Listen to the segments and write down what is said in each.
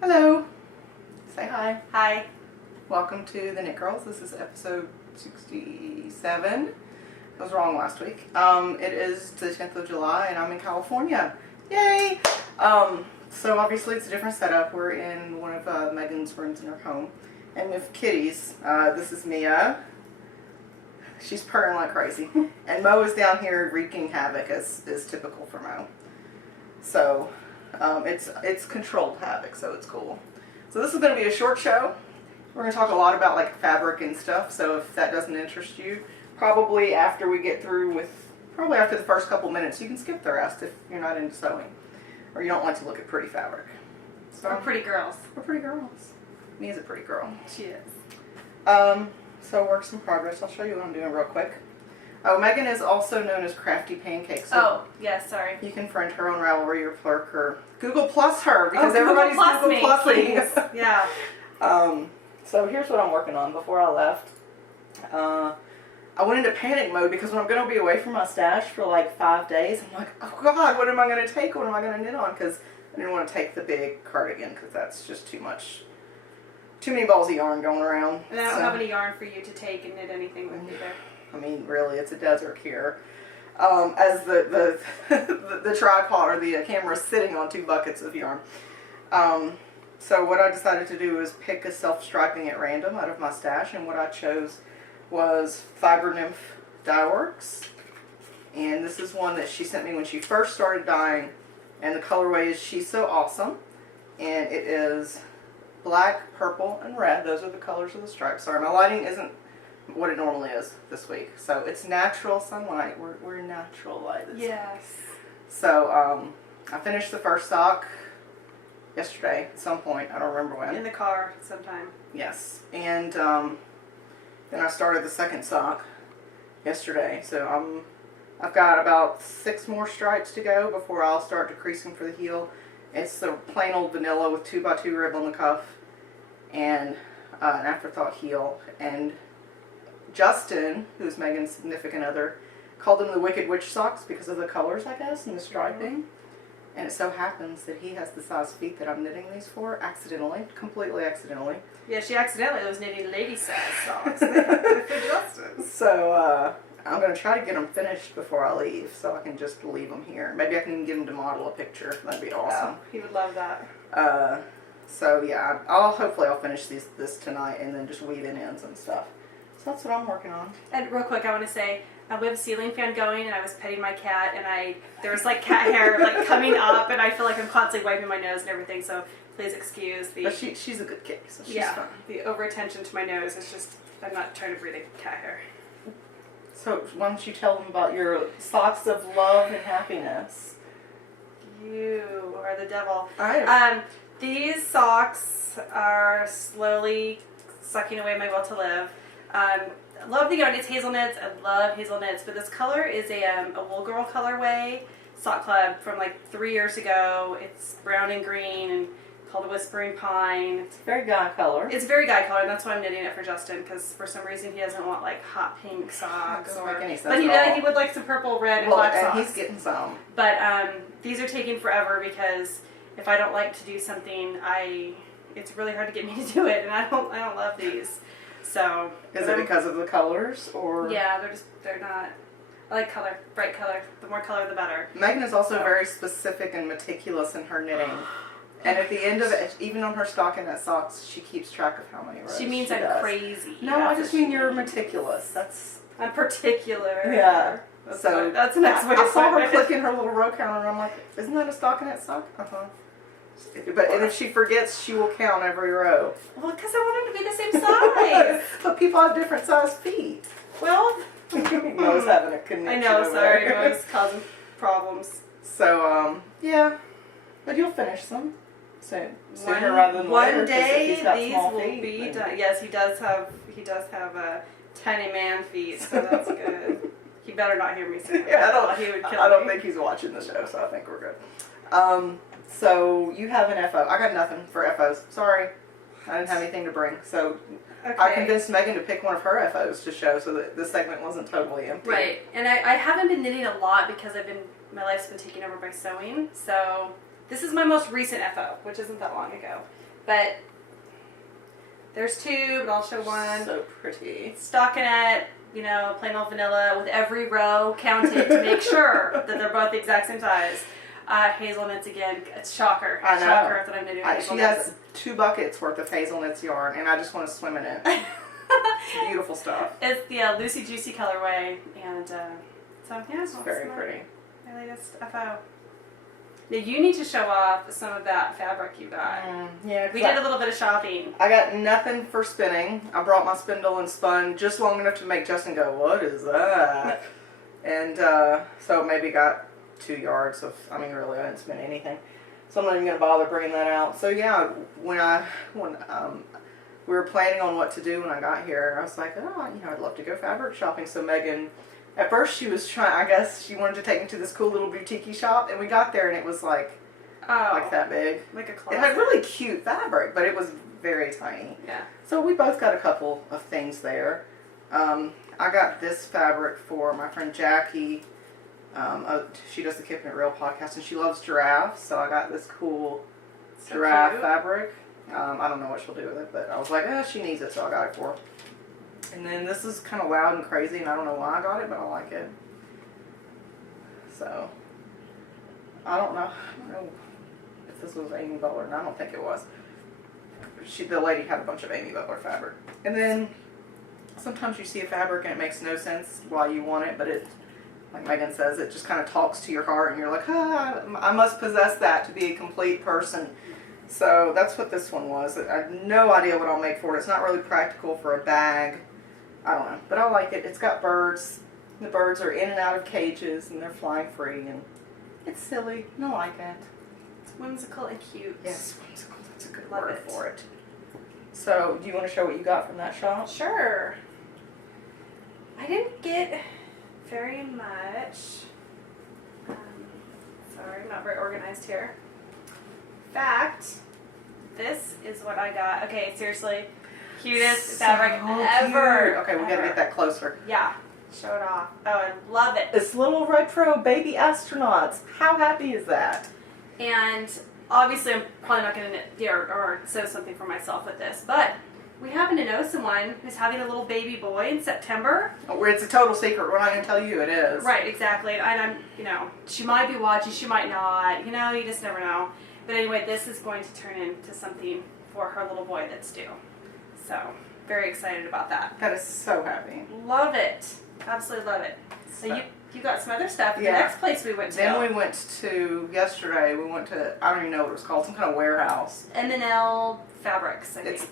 Hello. Say hi. Hi. Welcome to the Knit Girls. This is episode 67. I was wrong last week. It is the 10th of July and I'm in California. Yay! So obviously it's a different setup. We're in one of Megann's rooms in her home. And with kitties, this is Mia. She's purring like crazy. And Mo is down here wreaking havoc as is typical for Mo. So it's controlled havoc, so it's cool. So this is going to be a short show. We're going to talk a lot about like fabric and stuff, so if that doesn't interest you, probably after we get through with, probably after the first couple minutes, you can skip the rest if you're not into sewing. Or you don't like to look at pretty fabric. So, We're pretty girls. We're pretty girls. Mia's a pretty girl. She is. So works in progress. I'll show you what I'm doing real quick. Oh, Megann is also known as Crafty Pancakes. So oh, yes, sorry. you can friend her on Ravelry or Plurk or Google Plus her because oh, everybody's Google Plussing. Yeah. So here's what I'm working on before I left. I went into panic mode because when I'm going to be away from my stash for like 5 days, I'm like, oh God, what am I going to take? What am I going to knit on? Because I didn't want to take the big cardigan because that's just too much. Too many balls of yarn going around. And I don't have any yarn for you to take and knit anything with either. I mean, really, it's a desert here. As the tripod or the camera is sitting on 2 buckets of yarn. So what I decided to do is pick a self-striping at random out of my stash, and what I chose was Fiber Nymph Dye Works. And this is one that she sent me when she first started dyeing, and the colorway is She's So Awesome. And it is black, purple, and red. Those are the colors of the stripes. Sorry, my lighting isn't what it normally is this week. So it's natural sunlight. We're in natural light this week. Yes. So I finished the first sock yesterday at some point. I don't remember when. In the car sometime. Yes. And then I started the second sock yesterday. So I've got about 6 more stripes to go before I'll start decreasing for the heel. It's the plain old vanilla with 2x2 rib on the cuff and an afterthought heel. And Justin, who's Megan's significant other, called them the Wicked Witch socks because of the colors, I guess, and the striping. And it so happens that he has the size feet that I'm knitting these for, accidentally, completely accidentally. Yeah, she accidentally was knitting lady size socks for Justin. So I'm going to try to get them finished before I leave so I can just leave them here. Maybe I can even get him to model a picture. That'd be awesome. Oh, he would love that. So yeah, hopefully I'll finish this tonight and then just weave in ends and stuff. So that's what I'm working on. And real quick, I want to say, we have a ceiling fan going, and I was petting my cat, and there was like cat hair like coming up, and I feel like I'm constantly wiping my nose and everything. So please excuse the. But she's a good kitty, so she's fine. The over attention to my nose is just, I'm not trying to breathe cat hair. So why don't you tell them about your socks of love and happiness? You are the devil. These socks are slowly sucking away my will to live. I love the yarn. It's hazelnuts. I love hazelnuts, but this color is a Wool Girl colorway sock club from like 3 years ago. It's brown and green and called a Whispering Pine. It's very guy color. It's very guy color, and that's why I'm knitting it for Justin, because for some reason he doesn't want like hot pink socks. Doesn't make any sense but he would like some purple, red, and black socks. And he's getting some. But these are taking forever because if I don't like to do something, it's really hard to get me to do it, and I don't love these. So is it because of the colors, or? Yeah, they're not. I like color, bright color. The more color, the better. Megann is also very specific and meticulous in her knitting. And at the end of it, even on her stockinette socks, she keeps track of how many rows she means I'm does. crazy. No, I just mean you're meticulous. I'm particular. Yeah. So that's the next way to I saw her it. clicking her little row counter, and I'm like, isn't that a stockinette sock? But and if she forgets, she will count every row. Well, because I want them to be the same size. But people have different size feet. Well, Mo's having a connection. I know. Sorry, Mo's causing problems. So yeah, but you'll finish them soon. Sooner rather than later. One day these will feet, be done. Yes, he does have tiny man feet, so that's good. He better not hear me say that. He would kill me. I don't think he's watching the show, so I think we're good. So you have an FO. I got nothing for FOs. Sorry. I didn't have anything to bring. So okay. I convinced Megann to pick one of her FOs to show so that this segment wasn't totally empty. Right. And I haven't been knitting a lot because my life's been taken over by sewing. So This is my most recent FO, which isn't that long ago. But there's two, but I'll show one. So pretty. Stockinette, you know, plain old vanilla with every row counted to make sure that they're both the exact same size. Hazelnuts again. It's shocker. I know. Shocker that I'm going to do She has 2 buckets worth of hazelnuts yarn, and I just want to swim in it. It's beautiful stuff. It's the Lucy Juicy colorway, and so yeah, It's very pretty. My latest FO. Now you need to show off some of that fabric you got. Yeah, We did a little bit of shopping. I got nothing for spinning. I brought my spindle and spun just long enough to make Justin go, "What is that?" And so maybe got 2 yards of. I mean, really, I didn't spin anything. So I'm not even gonna bother bringing that out. So yeah, when we were planning on what to do when I got here, I was like, oh, you know, I'd love to go fabric shopping. So Megan, at first she was trying, I guess she wanted to take me to this cool little boutique shop, and we got there and it was like that big. Like a closet. It had really cute fabric, but it was very tiny. Yeah. So we both got a couple of things there. I got this fabric for my friend Jackie. She does the Keeping It Real podcast, and she loves giraffes, so I got this cool giraffe fabric. I don't know what she'll do with it, but I was like, she needs it, so I got it for her. And then this is kind of loud and crazy, and I don't know why I got it, but I like it. So, I don't know if this was Amy Butler, and I don't think it was. The lady had a bunch of Amy Butler fabric. And then, sometimes you see a fabric and it makes no sense why you want it, but it, like Megan says, it just kind of talks to your heart, and you're like, I must possess that to be a complete person. So that's what this one was. I have no idea what I'll make for it. It's not really practical for a bag. I don't know, but I like it. It's got birds. The birds are in and out of cages, and they're flying free, and it's silly. I like it. It's whimsical and cute. Yes, whimsical. That's a good Love word it. for it. So, do you want to show what you got from that shop? Sure. I didn't get very much. Sorry, I'm not very organized here. Fact, this is what I got. Okay, seriously, cutest fabric ever. Cute. Okay, we gotta get that closer. Yeah, show it off. Oh, I love it. This little retro baby astronauts. How happy is that? And obviously, I'm probably not going to knit or sew something for myself with this, but we happen to know someone who's having a little baby boy in September. Oh, it's a total secret. We're not going to tell you it is. Right, exactly. And I'm, she might be watching, she might not. You just never know. But anyway, this is going to turn into something for her little boy that's due. So, very excited about that. That is so happy. Love it. Absolutely love it. So you got some other stuff. Yeah. The next place we went to. Then we went to, yesterday, we went to, I don't even know what it was called, some kind of warehouse. M&L Fabrics, I think. It's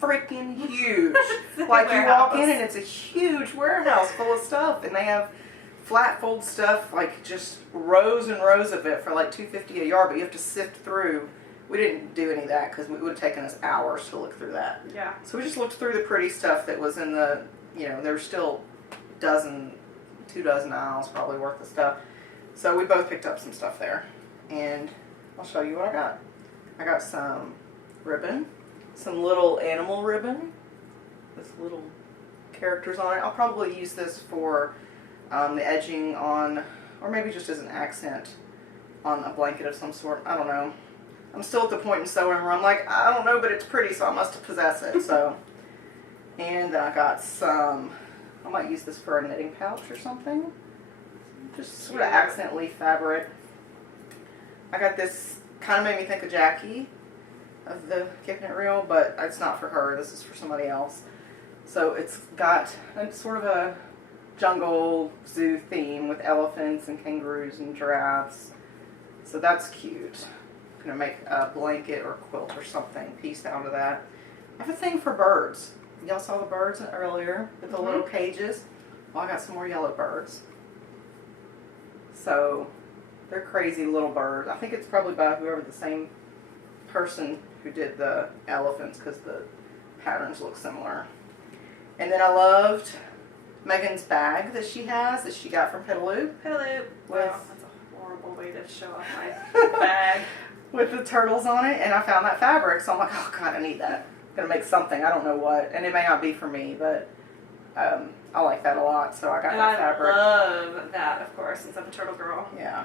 freaking huge. It's Like you walk warehouse. in and it's a huge warehouse full of stuff, and they have flat fold stuff, like just rows and rows of it for like $2.50 a yard, but you have to sift through. We didn't do any of that because it would have taken us hours to look through that. Yeah. So we just looked through the pretty stuff that was in the, there's still 2 dozen aisles probably worth of stuff. So we both picked up some stuff there, and I'll show you what I got. I got some ribbon, some little animal ribbon with little characters on it. I'll probably use this for the edging on, or maybe just as an accent on a blanket of some sort. I don't know. I'm still at the point in sewing where I'm like, I don't know, but it's pretty, so I must possess it. So, and then I got some, I might use this for a knitting pouch or something. Just sort of accent leaf fabric. I got this, kind of made me think of Jackie of the Keeping It Real, but it's not for her. This is for somebody else. So it's got sort of a jungle zoo theme with elephants and kangaroos and giraffes. So that's cute. I'm going to make a blanket or quilt or something piece out of that. I have a thing for birds. Y'all saw the birds earlier with the little cages. Well, I got some more yellow birds. So they're crazy little birds. I think it's probably by whoever, the same person who did the elephants, because the patterns look similar. And then I loved Megan's bag that she has, that she got from Petaloo. Petaloo. With, Wow, that's a horrible way to show off my bag. With the turtles on it, and I found that fabric, so I'm like, oh god, I need that. I'm gonna make something, I don't know what, and it may not be for me, but I like that a lot, so I got that fabric. I love that, of course, since I'm a turtle girl. Yeah.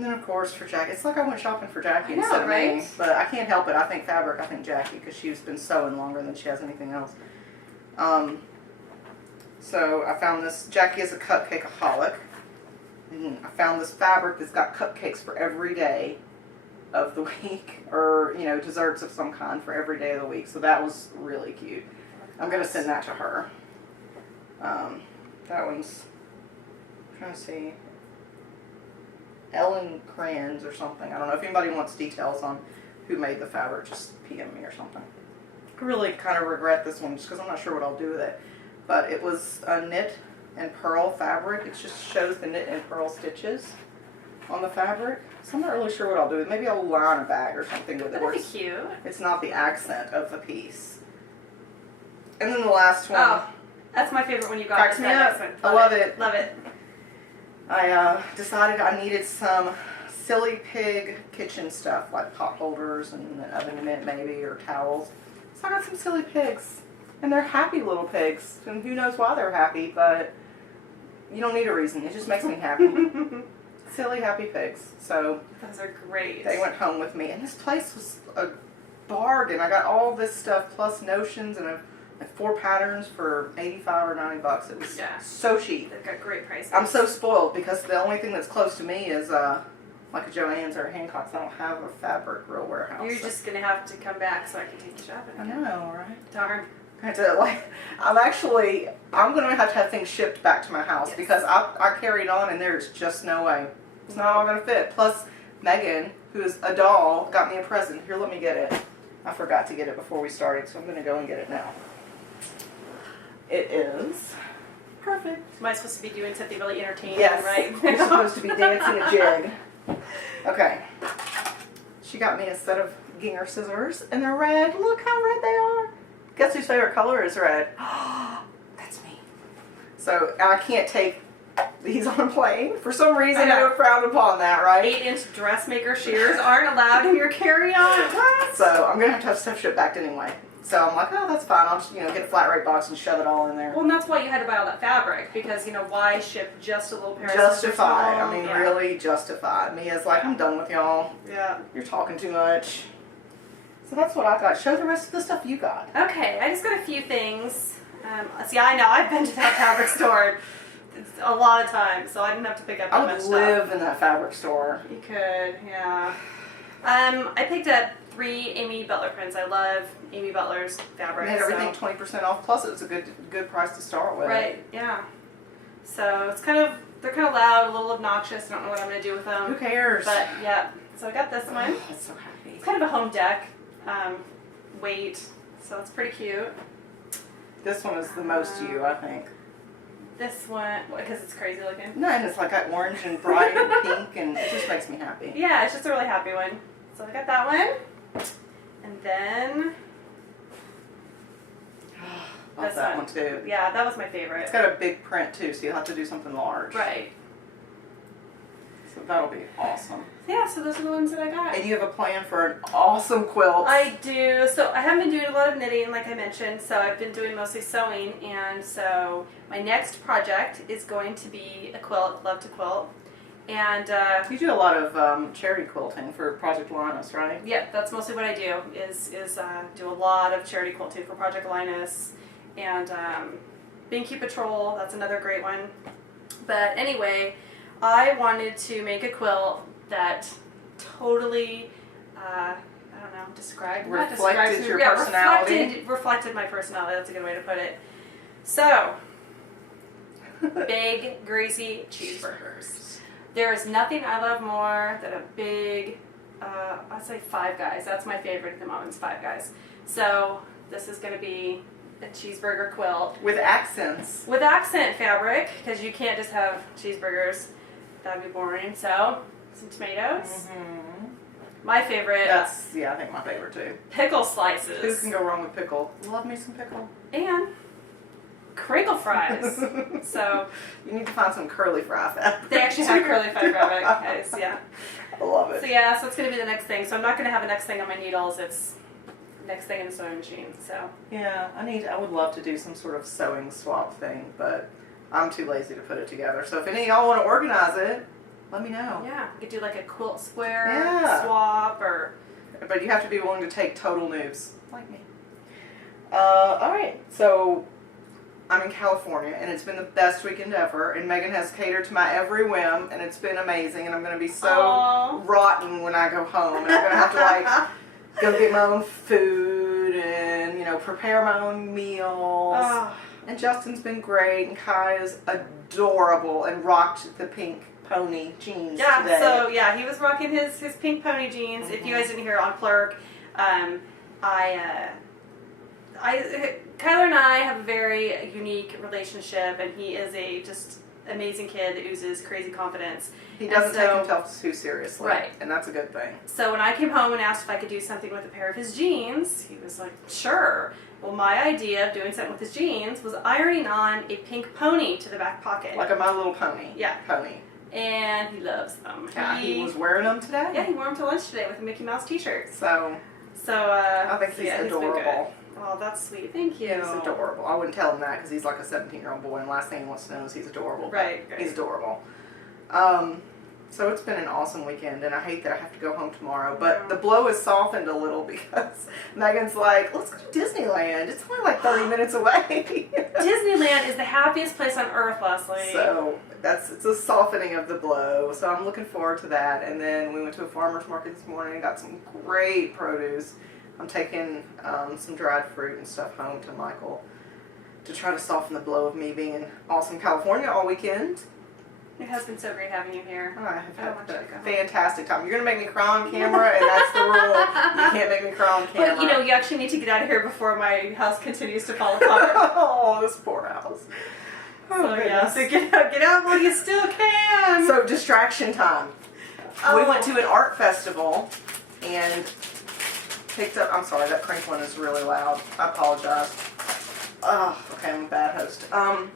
And then, of course, for Jackie, it's like I went shopping for Jackie I know, instead of right? me. But I can't help it. I think fabric, I think Jackie, because she's been sewing longer than she has anything else. So I found this. Jackie is a cupcakeaholic. And I found this fabric that's got cupcakes for every day of the week, or desserts of some kind for every day of the week. So that was really cute. I'm gonna send that to her. That one's, I'm trying to see, Ellen Crayons or something. I don't know if anybody wants details on who made the fabric. Just PM me or something. I really kind of regret this one just because I'm not sure what I'll do with it. But it was a knit and pearl fabric. It just shows the knit and pearl stitches on the fabric. So I'm not really sure what I'll do with it. Maybe I'll line a bag or something with it. That'd be cute. It's not the accent of the piece. And then the last one. Oh, that's my favorite one you got. Cracks me up. I love it. Love it. I decided I needed some silly pig kitchen stuff, like pot holders and an oven mitt maybe, or towels. So I got some silly pigs. And they're happy little pigs. And who knows why they're happy, but you don't need a reason. It just makes me happy. Silly, happy pigs. So those are great. They went home with me. And this place was a bargain. I got all this stuff plus notions and like 4 patterns for $85 or $90. It was so cheap. They've got great prices. I'm so spoiled because the only thing that's close to me is like a Joann's or a Hancock's. I don't have a Fabric Real Warehouse. You're just going to have to come back so I can take you shopping. I know, right? Darn. I'm going to have things shipped back to my house because I carried on and there's just no way. It's not all going to fit. Plus, Megan, who is a doll, got me a present. Here, let me get it. I forgot to get it before we started, so I'm going to go and get it now. It is perfect. Am I supposed to be doing something really entertaining, yes, right? You're supposed to be dancing a jig. Okay. She got me a set of Ginger scissors, and they're red. Look how red they are. Guess whose favorite color is red? That's me. So I can't take these on a plane. For some reason, I would frown upon that, right? 8-inch dressmaker shears aren't allowed in your carry-on. What? So I'm going to have stuff shipped back anyway. So I'm like, oh, that's fine. I'll just, get a flat rate box and shove it all in there. Well, and that's why you had to buy all that fabric, because, why ship just a little pair of scissors? Justified. I mean, really justified. Mia's like, I'm done with y'all. Yeah. You're talking too much. So that's what I got. Show the rest of the stuff you got. Okay, I just got a few things. See, I know, I've been to that fabric store a lot of times, so I didn't have to pick up that much stuff. I would live in that fabric store. You could, yeah. I picked up 3 Amy Butler prints. I love Amy Butler's fabric. They had everything 20% off, plus it was a good price to start with. Right, yeah. So it's they're kind of loud, a little obnoxious. I don't know what I'm going to do with them. Who cares? But yeah, so I got this one. Oh, I'm so happy. It's kind of a home deck weight, so it's pretty cute. This one is the most you, I think. This one, because it's crazy looking. No, and it's like that orange and bright and pink, and it just makes me happy. Yeah, it's just a really happy one. So I got that one. And then love that one too. Yeah, that was my favorite. It's got a big print too, so you'll have to do something large. Right. So that'll be awesome. Yeah, so those are the ones that I got. And you have a plan for an awesome quilt. I do. So I haven't been doing a lot of knitting, like I mentioned, so I've been doing mostly sewing, and so my next project is going to be a quilt. Love to quilt. And you do a lot of charity quilting for Project Linus, right? yeah, that's mostly what I do, is do a lot of charity quilting for Project Linus, and Binky Patrol, that's another great one. But anyway, I wanted to make a quilt that totally, I don't know, reflected your personality. Reflected my personality, that's a good way to put it. So, big, greasy cheeseburgers. There is nothing I love more than a big, I'd say Five Guys. That's my favorite at the moment, is Five Guys. So this is going to be a cheeseburger quilt. With accents. With accent fabric, because you can't just have cheeseburgers. That would be boring. So, some tomatoes. Mm-hmm. My favorite. That's, I think my favorite too. Pickle slices. Who can go wrong with pickle? Love me some pickle. And crinkle fries. So you need to find some curly fry fabric. They actually have curly fry fabric, guys. Yeah. I love it. So yeah, so it's going to be the next thing. So I'm not going to have a next thing on my needles. It's next thing in the sewing machine. So yeah, I would love to do some sort of sewing swap thing, but I'm too lazy to put it together. So if any of y'all want to organize it, let me know. Yeah, we could do like a quilt square swap or... But you have to be willing to take total noobs, like me. Alright, so I'm in California, and it's been the best weekend ever, and Megan has catered to my every whim, and it's been amazing, and I'm going to be so rotten when I go home, and I'm going to have to, like, go get my own food, and, you know, prepare my own meals, and Justin's been great, and Kai is adorable, and rocked the pink pony jeans today. So, yeah, he was rocking his pink pony jeans. If you guys didn't hear on Clerk, Kyler and I have a very unique relationship, and he is a just amazing kid that oozes crazy confidence. He doesn't take himself too seriously. Right. And that's a good thing. So when I came home and asked if I could do something with a pair of his jeans, he was like, sure. Well, my idea of doing something with his jeans was ironing on a pink pony to the back pocket. Like a My Little Pony. Yeah. Pony. And he loves them. Yeah, he was wearing them today? Yeah, he wore them to lunch today with a Mickey Mouse t-shirt. So I think he's adorable. Oh, that's sweet. Thank you. He's adorable. I wouldn't tell him that because he's like a 17-year-old boy, and the last thing he wants to know is he's adorable. Right. He's adorable. So it's been an awesome weekend, and I hate that I have to go home tomorrow, but the blow has softened a little because Megan's like, let's go to Disneyland. It's only like 30 minutes away. Disneyland is the happiest place on earth, Leslie. So it's a softening of the blow. So I'm looking forward to that. And then we went to a farmer's market this morning and got some great produce. I'm taking some dried fruit and stuff home to Michael to try to soften the blow of me being in awesome California all weekend. It has been so great having you here. I have had a fantastic time. You're going to make me cry on camera, and that's the rule. You can't make me cry on camera. But, you know, you actually need to get out of here before my house continues to fall apart. Oh, this poor house. Oh, so, so get out while you still can. So, distraction time. We went to an art festival and picked up... I'm sorry, that crinkling is really loud. I apologize. Oh, okay, I'm a bad host. And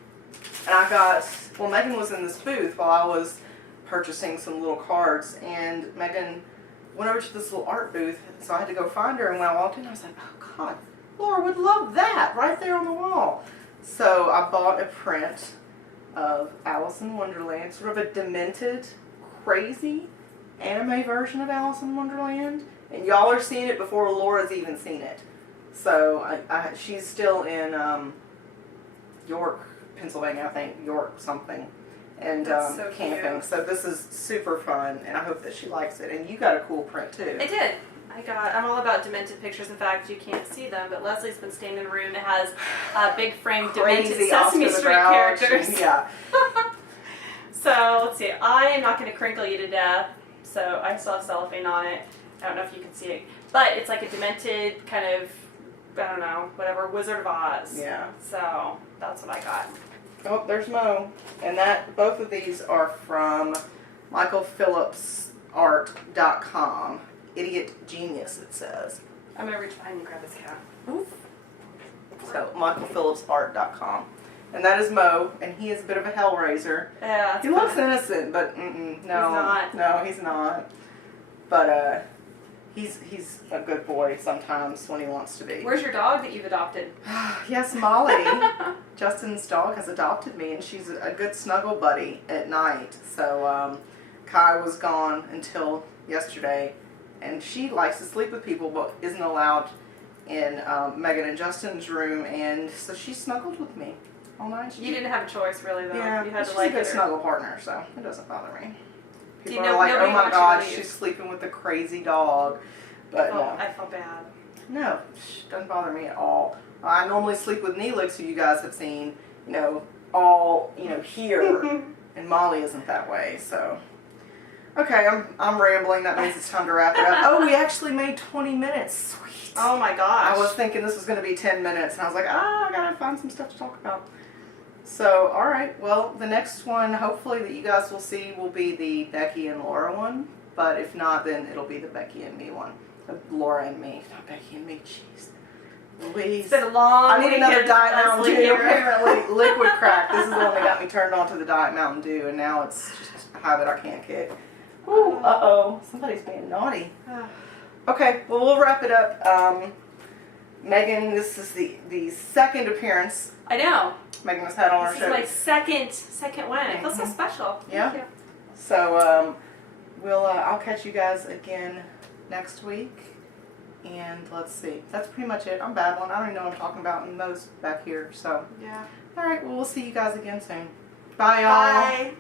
I got... Well, Megan was in this booth while I was purchasing some little cards, and Megan went over to this little art booth, so I had to go find her, and when I walked in, I was like, oh God, Laura would love that right there on the wall. So I bought a print of Alice in Wonderland, sort of a demented, crazy anime version of Alice in Wonderland, and y'all are seeing it before Laura's even seen it. So she's still in York, Pennsylvania, I think, York something, and so camping. cute. So this is super fun, and I hope that she likes it. And you got a cool print too. I did. I'm all about demented pictures. In fact, you can't see them, but Leslie's been staying in a room that has big frame demented Sesame Street characters. Yeah. So let's see. I am not going to crinkle you to death. So I still have cellophane on it. I don't know if you can see it, but it's like a demented kind of, I don't know, whatever, Wizard of Oz. Yeah. So that's what I got. Oh, there's Mo. And both of these are from michaelphillipsart.com. Idiot Genius, it says. I'm going to reach behind and grab this cat. Oof. So, michaelphillipsart.com. And that is Mo, and he is a bit of a hellraiser. Yeah. He looks innocent, but no. He's not. No, he's not. But, he's a good boy sometimes when he wants to be. Where's your dog that you've adopted? Yes, Molly. Justin's dog has adopted me, and she's a good snuggle buddy at night. So Kai was gone until yesterday, and she likes to sleep with people, but isn't allowed in Megan and Justin's room, and so she snuggled with me all night. You didn't have a choice, really, though. Yeah, you had she's to like a good it. snuggle partner, so it doesn't bother me. Do you People know, are like, oh my God, leave. she's sleeping with a crazy dog. But I felt bad. No, doesn't bother me at all. I normally sleep with Neelix, who you guys have seen, all, here. And Molly isn't that way, so. Okay, I'm rambling. That means it's time to wrap it up. Oh, we actually made 20 minutes. Sweet. Oh my gosh. I was thinking this was going to be 10 minutes, and I was like, I gotta find some stuff to talk about. So, alright, well, the next one, hopefully, that you guys will see will be the Becky and Laura one. But if not, then it'll be the Becky and me one. Laura and me, not Becky and me. Jeez. Louise. It's been a long I need another weekend Diet for Mountain Leslie Dew. here. Apparently, liquid crack. This is the one that got me turned on to the Diet Mountain Dew, and now it's just a habit I can't kick. Ooh, uh-oh. Somebody's being naughty. Okay, well, we'll wrap it up. Megan, this is the second appearance I know. Megan has had on our This show. is my second one. I feel so special. Yeah. Thank you. So I'll catch you guys again next week. And let's see. That's pretty much it. I'm babbling. I don't even know what I'm talking about, and Mo's back here. So Yeah. all right. Well, we'll see you guys again soon. Bye, y'all. Bye.